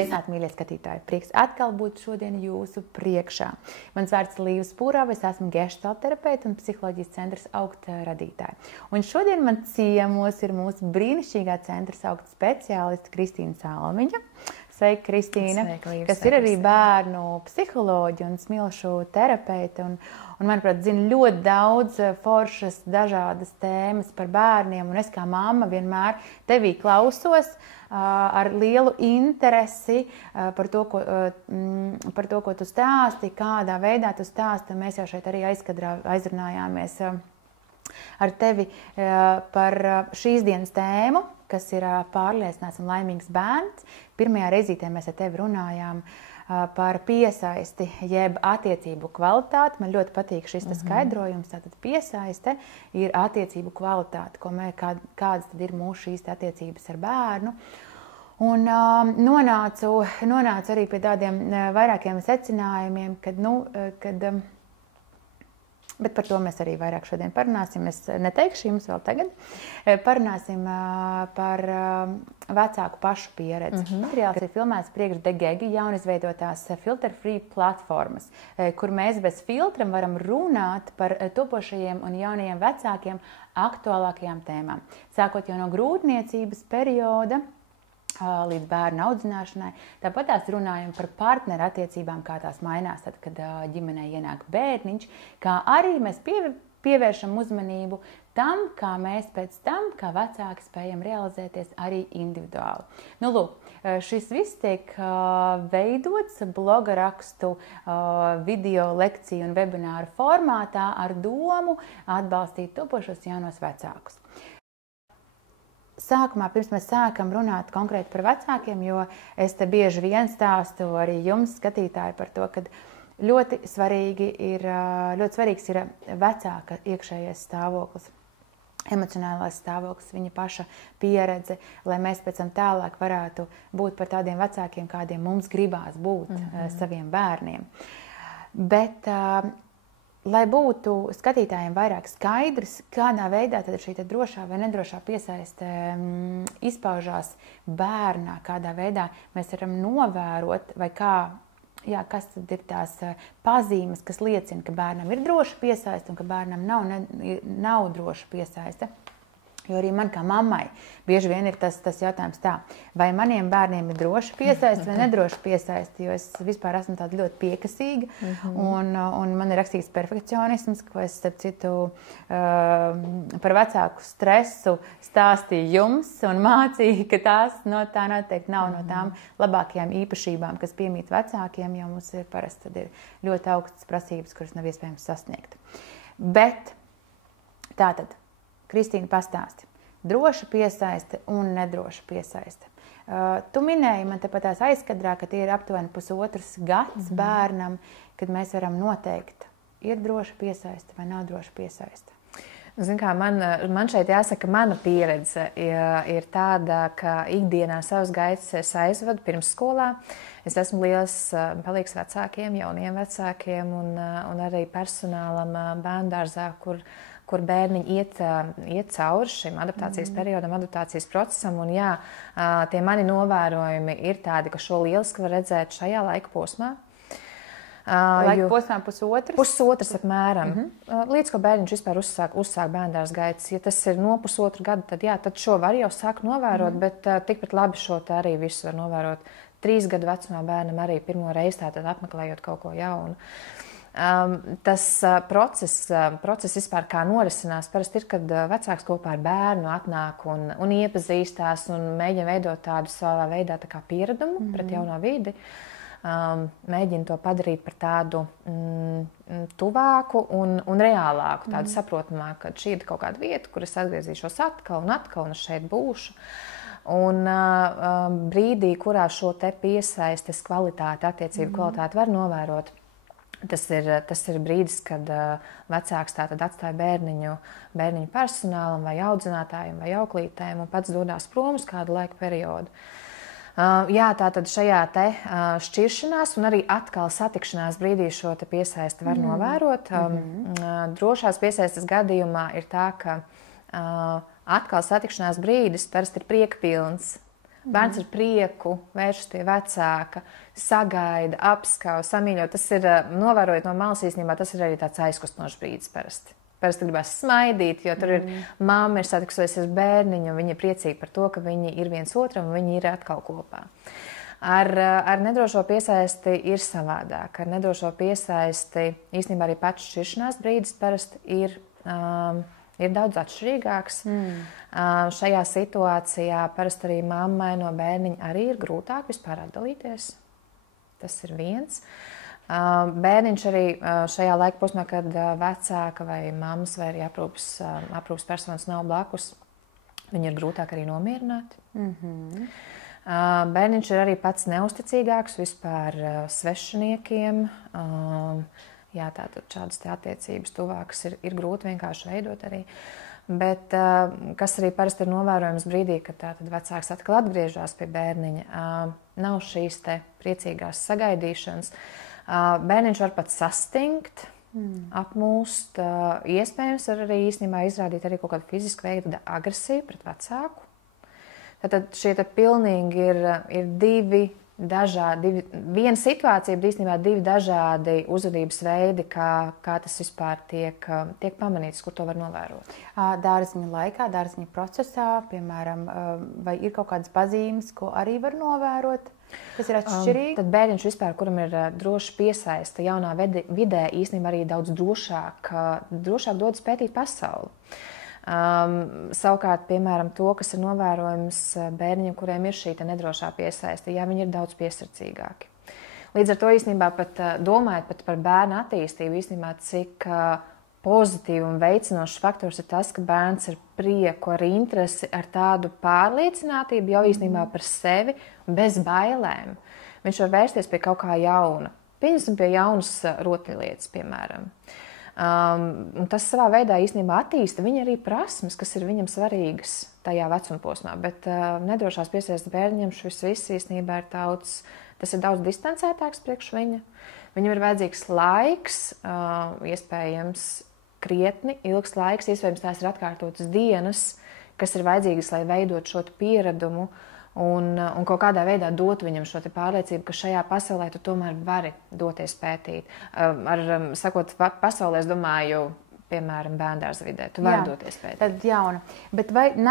Sveicināti, mīļie skatītāji! Prieks atkal būt šodien jūsu priekšā. Mans vārds ir Līva Spūrava, es esmu geštalta terapeite un psiholoģijas centrs Augta radītāja. Un šodien man ciemos ir mūsu brīnišķīgā centrs Augta speciāliste Kristīna Salmiņa. Sveika, Kristīna! Sveika, Līva, kas ir arī bērnu psiholoģi un smilšu terapeite. Un manuprāt, zina ļoti daudz foršas, dažādas tēmas par bērniem. Un es kā mamma vienmēr tevī klausos ar lielu interesi par to, ko tu stāsti, kādā veidā tu stāsti. Mēs jau šeit arī aizkadrā aizrunājāmies ar tevi par šīs dienas tēmu, kas ir pārliecināts un laimīgs bērns. Pirmajā reizītē mēs ar tevi runājām par piesaisti, jeb attiecību kvalitāti. Man ļoti patīk šis skaidrojums. Tātad piesaiste ir attiecību kvalitāte, kādas tad ir mūsu šīs attiecības ar bērnu. Un nonācu arī pie tādiem vairākiem secinājumiem, bet par to mēs arī vairāk šodien parunāsim. Es neteikšu jums vēl tagad. Parunāsim par vecāku pašu pieredzi. Materiāls ir filmēts priekš Degegi jaunizveidotās filter-free platformas, kur mēs bez filtram varam runāt par topošajiem un jaunajiem vecākiem aktuālākajām tēmām. Sākot jau no grūtniecības perioda līdz bērnu audzināšanai. Tāpat tās runājam par partneru attiecībām, kā tās mainās, tad, kad ģimenē ienāk bērniņš, kā arī mēs pievēršam uzmanību tam, kā mēs pēc tam, kā vecāki spējam realizēties arī individuāli. Nu, lūk, šis viss tiek veidots bloga rakstu, video lekciju un webināru formātā ar domu atbalstīt topošos jaunos vecākus. Sākumā, pirms mēs sākam runāt konkrēti par vecākiem, jo es te bieži vien stāstu arī jums, skatītāji, par to, ka ļoti svarīgs ir vecāka iekšējais stāvoklis, emocionālais stāvoklis, viņa paša pieredze, lai mēs pēc tam tālāk varētu būt par tādiem vecākiem, kādiem mums gribās būt saviem bērniem. Bet lai būtu skatītājiem vairāk skaidrs, kādā veidā tad šī drošā vai nedrošā piesaiste izpaužās bērnā, kādā veidā mēs varam novērot, vai kas tad ir tās pazīmes, kas liecina, ka bērnam ir droša piesaiste un ka bērnam nav droša piesaiste. Jo arī man kā mammai bieži vien ir tas jautājums tā, vai maniem bērniem ir droša piesaiste vai nedroša piesaiste, jo es vispār esmu tāda ļoti piekasīga un man ir rakstīts perfekcionisms, ko es, starp citu, par vecāku stresu stāstīju jums un mācīju, ka tā noteikti nav no tām labākajām īpašībām, kas piemīt vecākiem, jo mums ir parasti tad ir ļoti augstas prasības, kuras nav iespējams sasniegt. Bet tātad, Kristīna, pastāsti. Droša piesaiste un nedroša piesaiste. Tu minēji man tepat tās aizkadrā, ka tie ir aptuveni pusotrs gads bērnam, kad mēs varam noteikt, ir droša piesaiste vai nav droša piesaiste. Zin kā, man šeit jāsaka, mana pieredze ir tāda, ka ikdienā savas gaitas es aizvadu pirmsskolā. Es esmu liels palīgs vecākiem, jauniem vecākiem un arī personālam bērndārzā, kur bērniņi iet cauri šim adaptācijas periodam, adaptācijas procesam. Un jā, tie mani novērojumi ir tādi, ka šo lieliski var redzēt šajā laika posmā. Laika posmā pusotras? Pusotras apmēram. Līdz, ko bērniņš vispār uzsāk bērndārs gaitas. Ja tas ir no pusotra gada, tad šo var jau sākt novērot, bet tikpat labi šo te arī visu var novērot 3 gadu vecumā bērnam arī pirmo reizi tātad apmeklējot kaut ko jaunu. Tas process vispār kā norisinās, parasti ir, kad vecāks kopā ar bērnu atnāk un iepazīstās un mēģina veidot tādu savā veidā tā kā pieradumu pret jauno vidi. Mēģina to padarīt par tādu tuvāku un reālāku, tādu saprotamāku, ka šī ir kaut kāda vieta, kur es atgriezīšos atkal un es šeit būšu. Un brīdī, kurā šo te piesaistes kvalitāti, attiecību kvalitāti var novērot, tas ir brīdis, kad vecāks tātad atstāja bērniņu personālam vai audzinātājiem vai auklītēm un pats dodās prom uz kādu laika periodu. Jā, tātad šajā te šķiršanās un arī atkal satikšanās brīdī šo te piesaisti var novērot. Drošās piesaistes gadījumā ir tā, ka atkal satikšanās brīdis parasti ir priekpilns. Bērns ar prieku vēršas pie vecāka, sagaida, apskauj, samīļo. Tas ir, novērojot no malas īstenībā, tas ir arī tāds aizkustinošs brīdis parasti. Parasti gribās smaidīt, jo tur ir mamma ir satikusies ar bērniņu, un viņi ir priecīgi par to, ka viņi ir viens otram, un viņi ir atkal kopā. Ar nedrošo piesaisti ir savādāk. Ar nedrošo piesaisti īstenībā arī pats šķiršanās brīdis parasti ir daudz atšķirīgāks. Šajā situācijā parasti arī mammai no bērniņa arī ir grūtāk vispār atdalīties. Tas ir viens. Bērniņš arī šajā laika posmā, kad vecāka vai mammas vai arī aprūpas personas nav blakus, viņu ir grūtāk arī nomierināt. Bērniņš ir arī pats neusticīgāks vispār svešiniekiem. Jā, tātad šādas attiecības tuvākas ir grūti vienkārši veidot arī. Bet kas arī parasti ir novērojams brīdī, kad tātad vecāks atkal atgriežas pie bērniņa, nav šīs te priecīgās sagaidīšanas. Bērniņš var pat sastingt, apmūst, iespējams var arī īstenībā izrādīt arī kaut kādu fizisku veidu agresiju pret vecāku. Tātad šie te pilnīgi ir divi dažādi, viena situācija, bet īstenībā divi dažādi uzvedības veidi, kā tas vispār tiek pamanīts, kur to var novērot. Dārziņa laikā, dārziņa procesā, piemēram, vai ir kaut kādas pazīmes, ko arī var novērot, kas ir atšķirīgi? Tad bērniņš vispār, kuram ir droši piesaista jaunā vidē, īstenībā arī daudz drošāk dodas pētīt pasauli. Savukārt, piemēram, to, kas ir novērojams bērniņiem, kuriem ir šī nedrošā piesaiste, ja viņi ir daudz piesardzīgāki. Līdz ar to īstenībā pat domājot pat par bērnu attīstību, īstenībā cik pozitīvi un veicinošs faktors ir tas, ka bērns ar prieku, ar interesi, ar tādu pārliecinātību jau īstenībā par sevi, bez bailēm. Viņš var vērsties pie kaut kā jauna. Pieņemsim pie jaunas rotaļlietas, piemēram. Un tas savā veidā īstenībā attīsta viņa arī prasmes, kas ir viņam svarīgas tajā vecumposmā. Bet nedrošās piesaistes bērniņiem šis viss īstenībā ir tas ir daudz distancētāks priekš viņa. Viņam ir vajadzīgs laiks, iespējams krietni ilgs laiks, iespējams tās ir atkārtotas dienas, kas ir vajadzīgas, lai veidot šo pieradumu un kaut kādā veidā dot viņam šo pārliecību, ka šajā pasaulē tu tomēr vari doties pētīt. Sakot, pasaulē, es domāju, piemēram, bērndārza vidē. Tu vari doties pētīt. Tad jauna. Bet vai tas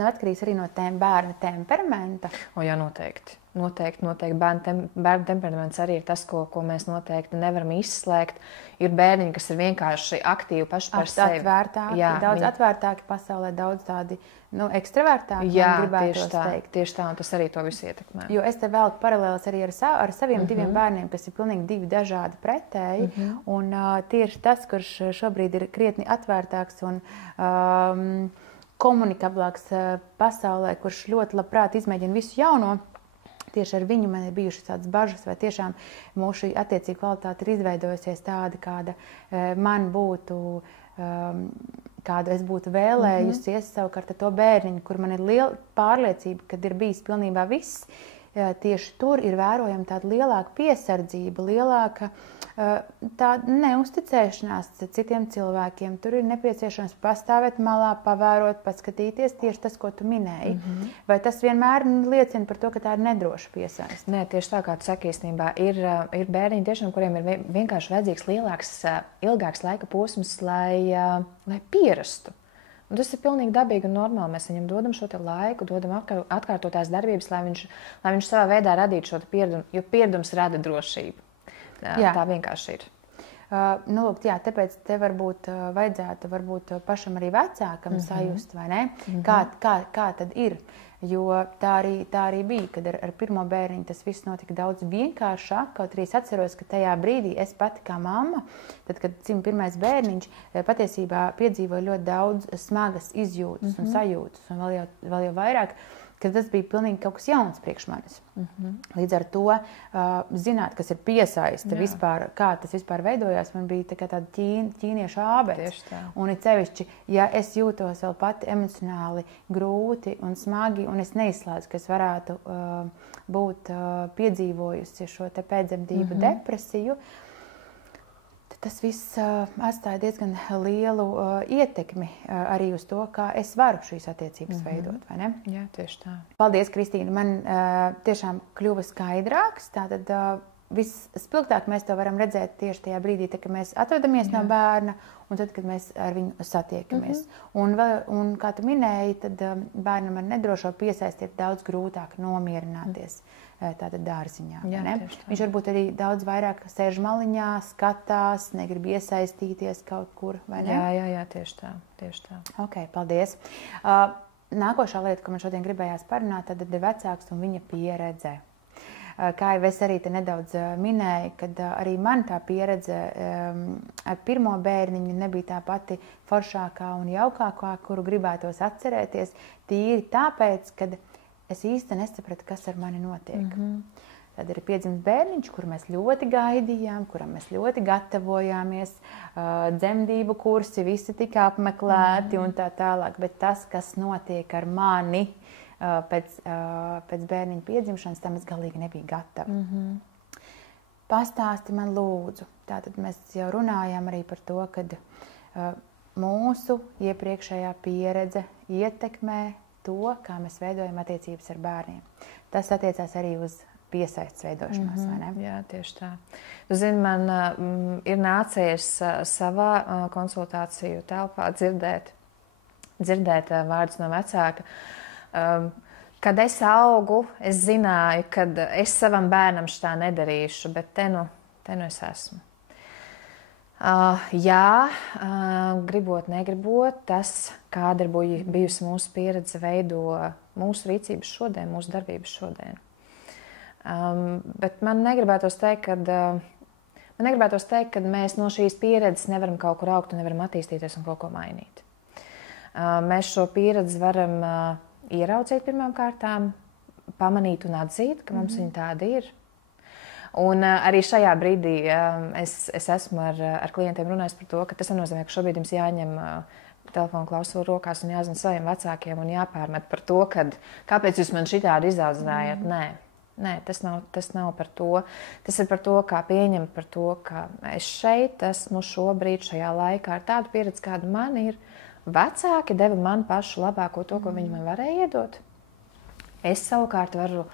nav atkarīgs arī no bērna temperamenta? Jā, noteikti. Noteikti. Bērnu temperaments arī ir tas, ko mēs noteikti nevaram izslēgt. Ir bērniņi, kas ir vienkārši aktīvi paši par sevi. Daudz atvērtāki pasaulē, daudz tādi ekstravertāki. Jā, tieši tā, un tas arī to visu ietekmē. Jo es te velku paralēlis arī ar saviem diviem bērniem, kas ir pilnīgi divi dažādi pretēji. Un tieši tas, kurš šobrīd ir krietni atvērtāks un komunikablāks pasaulē, kurš ļoti labprāt izmēģina visu jauno, tieši ar viņu man ir bijušas tādas bažas, vai tiešām mūsu attiecīga kvalitāte ir izveidojusies tāda, kāda man būtu, kādu es būtu vēlējusies, savukārt ar to bērniņu, kur man ir liela pārliecība, kad ir bijis pilnībā viss. Tieši tur ir vērojama tāda lielāka piesardzība, lielāka tāda neusticēšanās citiem cilvēkiem. Tur ir nepieciešams pastāvēt malā, pavērot, paskatīties tieši tas, ko tu minēji. Vai tas vienmēr liecina par to, ka tā ir nedroša piesaiste? Nē, tieši tā kā tu saki, īstenībā ir bērniņi tiešām, kuriem ir vienkārši vajadzīgs ilgāks laika posms, lai pierastu. Un tas ir pilnīgi dabīgi un normāli. Mēs viņam dodam šo laiku, dodam atkārtotās darbības, lai viņš savā veidā radītu šo pieredumu, jo pieredums rada drošību. Tā vienkārši ir. Tāpēc te varbūt vajadzētu pašam arī vecākam sajust, vai ne? Kā tad ir? Jo tā arī bija, kad ar pirmo bērniņu tas viss notika daudz vienkāršāk. Kaut arī es atceros, ka tajā brīdī es pati kā mamma, tad, kad dzima pirmais bērniņš, patiesībā piedzīvoju ļoti daudz smagas izjūtas un sajūtas. Un vēl jau vairāk ka tas bija pilnīgi kaut kas jauns priekš manis. Līdz ar to zināt, kas ir piesaiste vispār, kā tas vispār veidojās, man bija tāda ķīniešu ābets. Un it sevišķi, ja es jūtos vēl pati emocionāli grūti un smagi, un es neizslēdzu, ka es varētu būt piedzīvojusi šo te pēcdzemdību depresiju, tas viss atstāja diezgan lielu ietekmi arī uz to, kā es varu šīs attiecības veidot, vai ne? Jā, tieši tā. Paldies, Kristīna. Man tiešām kļuva skaidrāks. Tātad visspilgtāk mēs to varam redzēt tieši tajā brīdī, kad mēs atvadamies no bērna un tad, kad mēs ar viņu satiekamies. Un kā tu minēji, tad bērnam ar nedrošo piesaisti ir daudz grūtāk nomierināties. Tātad dārziņā. Viņš varbūt arī daudz vairāk sēž maliņā, skatās, negrib iesaistīties kaut kur, vai ne? Jā, tieši tā. Ok, paldies. Nākošā lieta, ko man šodien gribējās parunāt, tad ir vecāks un viņa pieredze. Kā jau es arī te nedaudz minēju, kad arī man tā pieredze ar pirmo bērniņu nebija tā pati foršākā un jaukākā, kuru gribētos atcerēties, tīri tāpēc, kad es īsti nesapratu, kas ar mani notiek. Tad ir piedzimis bērniņš, kuru mēs ļoti gaidījām, kuram mēs ļoti gatavojāmies, dzemdību kursi, visi tika apmeklēti un tā tālāk. Bet tas, kas notiek ar mani pēc bērniņa piedzimšanas, tam es galīgi nebiju gatava. Pastāsti man lūdzu. Tātad mēs jau runājām arī par to, kad mūsu iepriekšējā pieredze ietekmē to, kā mēs veidojam attiecības ar bērniem. Tas attiecās arī uz piesaistes veidošanos, vai ne? Jā, tieši tā. Zini, man ir nācies savā konsultāciju telpā dzirdēt vārdus no vecāka. Kad es augu, es zināju, ka es savam bērnam šitā nedarīšu, bet te nu es esmu. Gribot, negribot, tas, kāda ir bijusi mūsu pieredze, veido mūsu rīcības šodien, mūsu darbības šodien. Bet man negribētos teikt, ka mēs no šīs pieredzes nevaram kaut kur augt un nevaram attīstīties un kaut ko mainīt. Mēs šo pieredzi varam ieraudzīt pirmām kārtām, pamanīt un atzīt, ka mums viņa tāda ir. Un arī šajā brīdī es esmu ar klientiem runājis par to, ka tas nenozīmē, ka šobrīd jums jāņem telefonu klausuli rokās un jāzina saviem vecākiem un jāpārmet par to, kāpēc jūs man šitādi izaudzinājāt. Nē, tas nav par to. Tas ir par to, kā pieņemt par to, ka es šeit esmu šobrīd šajā laikā ar tādu pieredzi, kāda man ir. Vecāki deva man pašu labāko to, ko viņi man varēja iedot. Es savukārt varu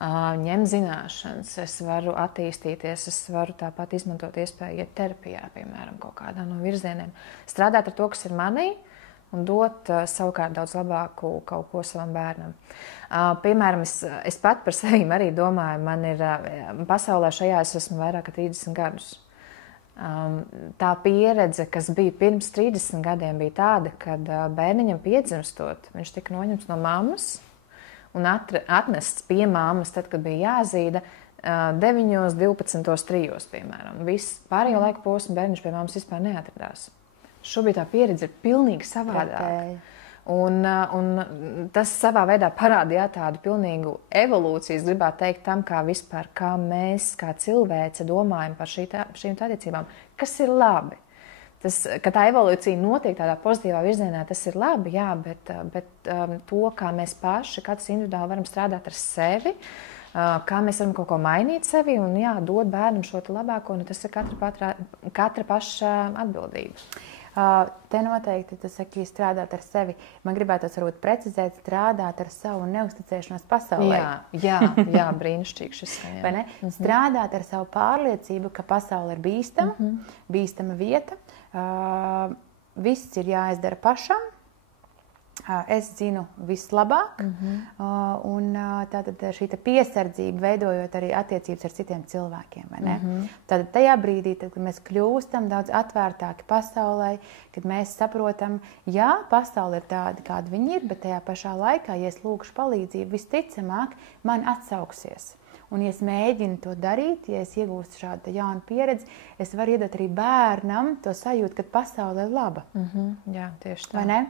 ņemt zināšanas, es varu attīstīties, es varu tāpat izmantot iespēju iet terapijā, piemēram, kaut kādā no virzieniem. Strādāt ar to, kas ir manī, un dot savukārt daudz labāku kaut ko savam bērnam. Piemēram, es pat par sevi arī domāju, man ir pasaulē šajā es esmu vairāk kā 30 gadus. Tā pieredze, kas bija pirms 30 gadiem, bija tāda, kad bērniņam piedzimstot, viņš tika noņemts no mammas, un atnests pie māmas, tad, kad bija jāzīda, 9, 12, 3, piemēram. Viss pārējo laiku posmu bērniņš pie māmas vispār neatradās. Šobrīd tā pieredze ir pilnīgi savādāka. Un tas savā veidā parādīja tādu pilnīgu evolūciju, es gribētu teikt tam, kā mēs, kā cilvēce, domājam par šīm attiecībām, kas ir labi. Ka tā evolūcija notiek tādā pozitīvā virzienā, tas ir labi, jā, bet to, kā mēs paši, katrs individuāli varam strādāt ar sevi, kā mēs varam kaut ko mainīt sevi un dot bērnam šo labāko, tas ir katra paša atbildība. Te noteikti tu saki strādāt ar sevi. Man gribētos varbūt precizēt, strādāt ar savu neusticēšanos pasaulē. Jā, brīnišķīgi šis. Vai ne? Strādāt ar savu pārliecību, ka pasaule ir bīstama, bīstama vieta. Viss ir jāizdara pašam. Es zinu vislabāk, un tātad šī piesardzība veidojot arī attiecības ar citiem cilvēkiem, vai ne? Tātad tajā brīdī, kad mēs kļūstam daudz atvērtāki pasaulē, kad mēs saprotam, jā, pasaule ir tāda, kāda viņa ir, bet tajā pašā laikā, ja es lūgšu palīdzību, visticamāk, man atsauksies. Un, ja es mēģinu to darīt, ja es iegūstu šādu jaunu pieredzi, es varu iedot arī bērnam to sajūtu, ka pasaule ir laba. Jā, tieši tā. Vai ne?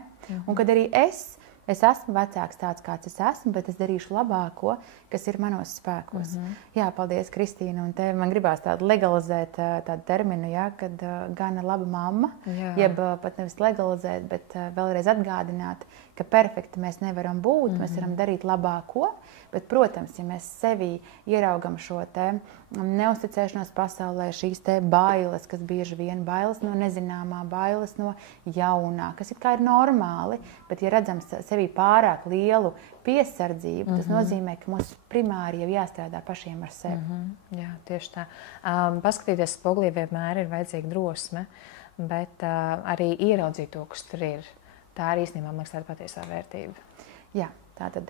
Un kad arī es Es esmu vecāks tāds, kāds es esmu, bet es darīšu labāko, kas ir manos spēkos. Jā, paldies, Kristīna. Un te man gribās tādu legalizēt tādu terminu, ja, kad gana laba mamma, jeb pat nevis legalizēt, bet vēlreiz atgādināt, ka perfekti mēs nevaram būt, mēs varam darīt labāko, bet, protams, ja mēs sevī ieraugam šo te neusticēšanos pasaulē, šīs te bailes, kas bieži vien bailes no nezināmā, bailes no jaunā, kas it kā ir normāli, bet ja redzam sevī pārāk lielu piesardzību, tas nozīmē, ka mums primāri jau jāstrādā pašiem ar sevi. Jā, tieši tā. Paskatīties spoglī vienmēr ir vajadzīga drosme, bet arī ieraudzīt to, kas tur ir. Tā ir īstenībā, man liekas, tāda patiesā vērtība. Jā, tātad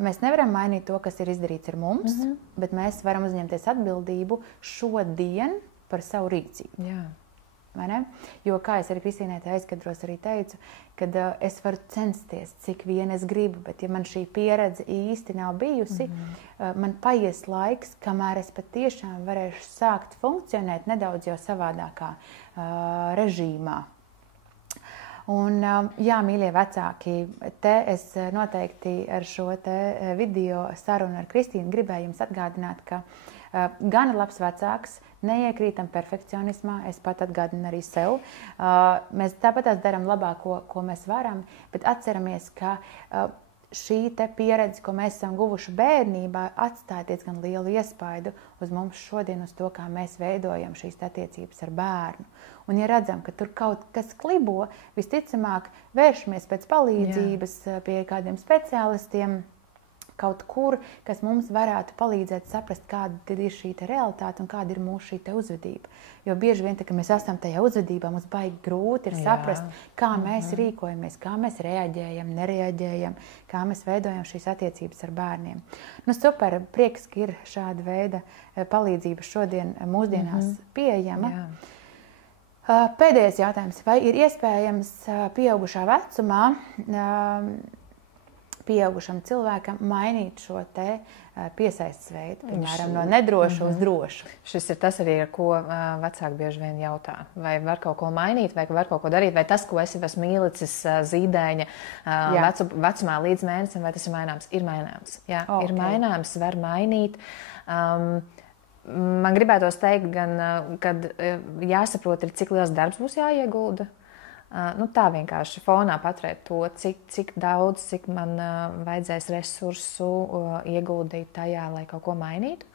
mēs nevaram mainīt to, kas ir izdarīts ar mums, bet mēs varam uzņemties atbildību šodien par savu rīcību. Jā. Vai ne? Jo, kā es arī Kristīnai aizkadros arī teicu, kad es varu censties, cik vien es gribu, bet ja man šī pieredze īsti nav bijusi, man paies laiks, kamēr es patiešām varēšu sākt funkcionēt nedaudz jau savādākā režīmā. Un, jā, mīļie vecāki, te es noteikti ar šo te video sarunu ar Kristīnu gribēju jums atgādināt, ka gana labs vecāks, neiekrītam perfekcionismā, es pat atgādinu arī sev. Mēs tāpatās darām labāko, ko mēs varam, bet atceramies, ka šī te pieredze, ko mēs esam guvuši bērnībā, atstāja diezgan lielu iespaidu uz mums šodien, uz to, kā mēs veidojam šīs attiecības ar bērnu. Un, ja redzam, ka tur kaut kas klibo, visticamāk vēršamies pēc palīdzības pie kādiem speciālistiem, kaut kur, kas mums varētu palīdzēt saprast, kāda ir šī te realitāte un kāda ir mūsu šī te uzvedība. Jo bieži vien, kad mēs esam tajā uzvedībā, mums baigi grūti ir saprast, kā mēs rīkojamies, kā mēs reaģējam, nereaģējam, kā mēs veidojam šīs attiecības ar bērniem. Nu, super, prieks, ka ir šāda veida palīdzība šodien mūsdienās pieejama. Jā. Pēdējais jautājums. Vai ir iespējams pieaugušā vecumā pieaugušam cilvēkam mainīt šo te piesaistes veidu, piemēram, no nedroša uz drošu? Šis ir tas arī, ar ko vecāki bieži vien jautā. Vai var kaut ko mainīt, vai var kaut ko darīt, vai tas, ko es esmu mīlicis zīdaiņa vecumā līdz mēnesim, vai tas ir maināms? Ir maināms. Jā, ir maināms, var mainīt. Man gribētos teikt, gan, kad jāsaprot, cik liels darbs būs jāiegulda. Tā vienkārši fonā paturēt to, cik daudz, cik man vajadzēs resursu ieguldīt tajā, lai kaut ko mainītu.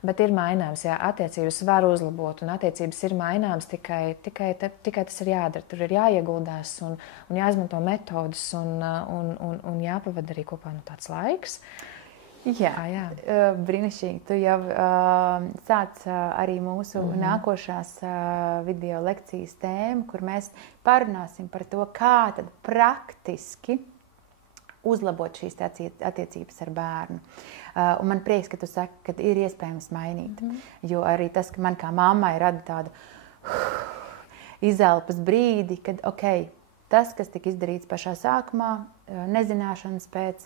Bet ir maināms, jā, attiecības var uzlabot, un attiecības ir maināms, tikai tas ir jādara. Tur ir jāieguldās un jāizmanto metodas un jāpavada arī kopā tāds laiks. Jā. Brīnišķīgi. Tu jau sāc arī mūsu nākošās video lekcijas tēmu, kur mēs parunāsim par to, kā tad praktiski uzlabot šīs attiecības ar bērnu. Un man prieks, ka tu saki, ka ir iespējams mainīt. Jo arī tas, ka man kā mammai rada tādu izelpas brīdi, kad tas, kas tika izdarīts pašā sākumā, nezināšanas pēc,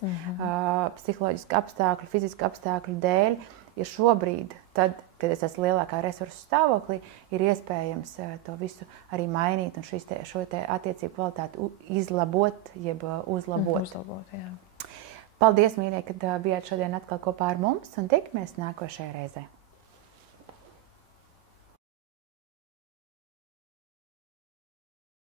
psiholoģisku apstākļu, fizisku apstākļu dēļ, ir šobrīd, tad, kad es esmu lielākā resursu stāvoklī, ir iespējams to visu arī mainīt un šo te attiecību kvalitāti izlabot, jeb uzlabot. Jā. Paldies, mīļie, kad bijāt šodien atkal kopā ar mums un tikamies nākošajā reizē.